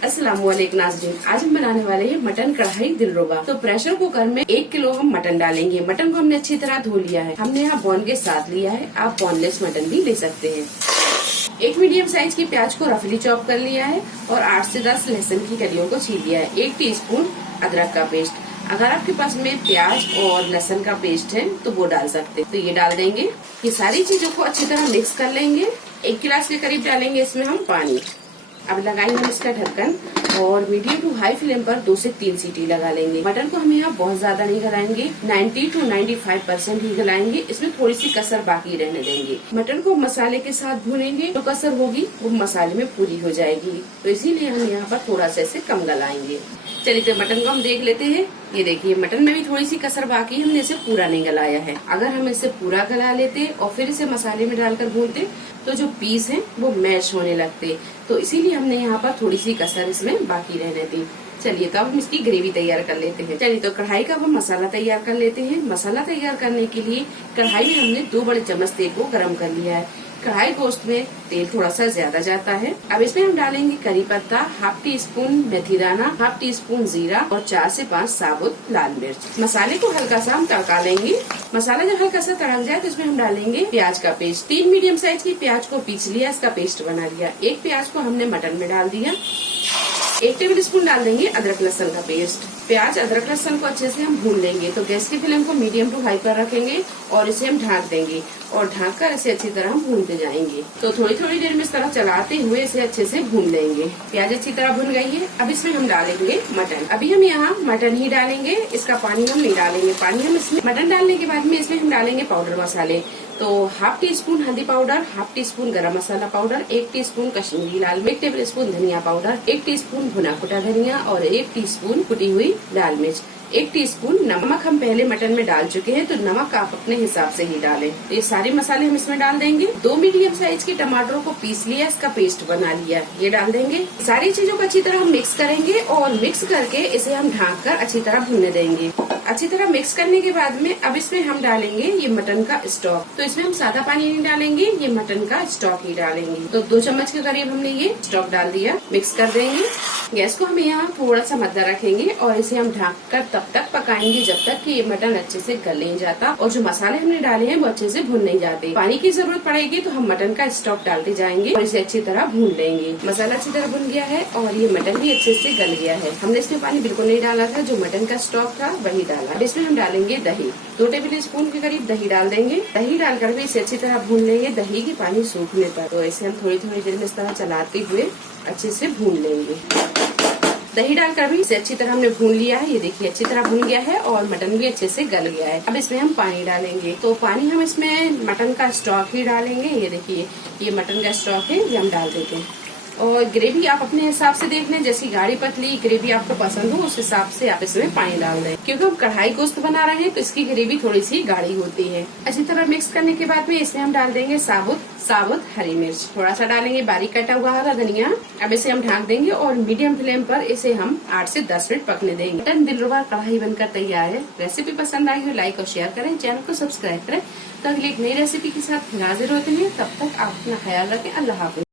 अस्सलामुअलैकुम नाज़रीन, आज हम बनाने वाले हैं मटन कढ़ाई दिलरुबा। तो प्रेशर कुकर में 1 किलो हम मटन डालेंगे। मटन को हमने अच्छी तरह धो लिया है। हमने यहाँ बोन के साथ लिया है, आप बोनलेस मटन भी ले सकते हैं। एक मीडियम साइज की प्याज को रफली चॉप कर लिया है और 8 से 10 लहसुन की कलियों को छील लिया है। 1 टीस्पून अदरक का पेस्ट, अगर आपके पास में प्याज और लहसुन का पेस्ट है तो वो डाल सकते हैं। तो ये डाल देंगे। ये सारी चीजों को अच्छी तरह मिक्स कर लेंगे। 1 गिलास के करीब डालेंगे इसमें हम पानी। अब लगाएंगे हम इसका ढक्कन और मीडियम टू हाई फ्लेम पर 2 से 3 सीटी लगा लेंगे। मटन को हम यहाँ बहुत ज्यादा नहीं गलाएंगे, 90 to 95% ही गलाएंगे। इसमें थोड़ी सी कसर बाकी रहने देंगे। मटन को मसाले के साथ भूनेंगे, जो कसर होगी वो मसाले में पूरी हो जाएगी। तो इसीलिए हम यहाँ पर थोड़ा सा इसे कम गलाएंगे। चलिए तो मटन को हम देख लेते हैं। ये देखिए मटन में भी थोड़ी सी कसर बाकी है, हमने इसे पूरा नहीं गलाया है। अगर हम इसे पूरा गला लेते और फिर इसे मसाले में डालकर भूनते तो जो पीस हैं वो मैश होने लगते। तो इसीलिए हमने यहाँ पर थोड़ी सी कसर इसमें बाकी रहने दी। चलिए तो अब हम इसकी ग्रेवी तैयार कर लेते हैं। चलिए तो कढ़ाई का हम मसाला तैयार कर लेते हैं। मसाला तैयार करने के लिए कढ़ाई में हमने 2 बड़े चम्मच तेल को गर्म कर लिया है। कढ़ाई गोश्त में तेल थोड़ा सा ज्यादा जाता है। अब इसमें हम डालेंगे करी पत्ता, हाफ टी स्पून मेथी दाना, हाफ टी स्पून जीरा और 4 से 5 साबुत लाल मिर्च। मसाले को हल्का सा हम तड़का लेंगे। मसाला जब हल्का सा तड़क जाए तो इसमें हम डालेंगे प्याज का पेस्ट। 3 मीडियम साइज की प्याज को पीस लिया, इसका पेस्ट बना लिया। 1 प्याज को हमने मटन में डाल दिया। 1 टेबल स्पून डाल देंगे अदरक लहसुन का पेस्ट। प्याज अदरक लहसुन को अच्छे से हम भून लेंगे। तो गैस की फ्लेम को मीडियम टू हाई पर रखेंगे और इसे हम ढक देंगे और ढक कर इसे अच्छी तरह हम भूनते जाएंगे। तो थोड़ी थोड़ी देर में इस तरह चलाते हुए इसे अच्छे से भून लेंगे। प्याज अच्छी तरह भुन गई है। अब इसमें हम डालेंगे मटन। अभी हम यहाँ मटन ही डालेंगे, इसका पानी हम नहीं डालेंगे। पानी हम इसमें मटन डालने के बाद में इसमें हम डालेंगे पाउडर मसाले। तो हाफ टी स्पून हल्दी पाउडर, हाफ टी स्पून गरम मसाला पाउडर, 1 टीस्पून कश्मीरी लाल मिर्च, 1 टेबल स्पून धनिया पाउडर, 1 टीस्पून भुना कुटा धनिया और 1 टीस्पून कुटी हुई लाल मिर्च, 1 टीस्पून नमक। हम पहले मटन में डाल चुके हैं तो नमक आप अपने हिसाब से ही डालें। तो ये सारे मसाले हम इसमें डाल देंगे। 2 मीडियम साइज के टमाटरों को पीस लिया, इसका पेस्ट बना लिया, ये डाल देंगे। सारी चीजों को अच्छी तरह हम मिक्स करेंगे और मिक्स करके इसे हम ढक कर अच्छी तरह भूनने देंगे। अच्छी तरह मिक्स करने के बाद में अब इसमें हम डालेंगे ये मटन का स्टॉक। तो इसमें हम सादा पानी नहीं डालेंगे, ये मटन का स्टॉक ही डालेंगे। तो 2 चम्मच के करीब हमने ये स्टॉक डाल दिया। मिक्स कर देंगे। गैस को हम यहाँ थोड़ा सा मद्दा रखेंगे और इसे हम ढक कर तब तक पकाएंगे जब तक कि ये मटन अच्छे से गल नहीं जाता और जो मसाले हमने डाले हैं वो अच्छे से भून नहीं जाते। पानी की जरूरत पड़ेगी तो हम मटन का स्टॉक डालते जाएंगे और इसे अच्छी तरह भून लेंगे। मसाला अच्छी तरह भुन गया है और ये मटन भी अच्छे से गल गया है। हमने इसमें पानी बिल्कुल नहीं डाला था, जो मटन का स्टॉक था वही डाला। अब इसमें हम डालेंगे दही। 2 टेबल स्पून के करीब दही डाल देंगे। दही डालकर भी इसे अच्छी तरह भून लेंगे दही की पानी सूखने पर। तो इसे हम थोड़ी थोड़ी देर में इस तरह चलाते हुए अच्छे से भून लेंगे। दही डालकर भी इसे अच्छी तरह हमने भून लिया है। ये देखिए अच्छी तरह भून गया है और मटन भी अच्छे से गल गया है। अब इसमें हम पानी डालेंगे। तो पानी हम इसमें मटन का स्टॉक ही डालेंगे। ये देखिए ये मटन का स्टॉक है, ये हम डाल देते हैं। और ग्रेवी आप अपने हिसाब से देख लें, जैसी गाढ़ी पतली ग्रेवी आपको पसंद हो उस हिसाब से आप इसमें पानी डाल दें। क्योंकि हम कढ़ाई गोश्त बना रहे हैं तो इसकी ग्रेवी थोड़ी सी गाढ़ी होती है। अच्छी तरह मिक्स करने के बाद में इसमें हम डाल देंगे साबुत हरी मिर्च, थोड़ा सा डालेंगे बारीक कटा हुआ हरा धनिया। अब इसे हम ढक देंगे और मीडियम फ्लेम पर इसे हम 8 से 10 मिनट पकने देंगे। मटन दिलरुबा कढ़ाई बनकर तैयार है। रेसिपी पसंद आई हो लाइक और शेयर करें, चैनल को सब्सक्राइब करें। तो अगली एक नई रेसिपी के साथ फिर हाजिर होते हैं। तब तक आप अपना ख्याल रखें। अल्लाह हाफिज।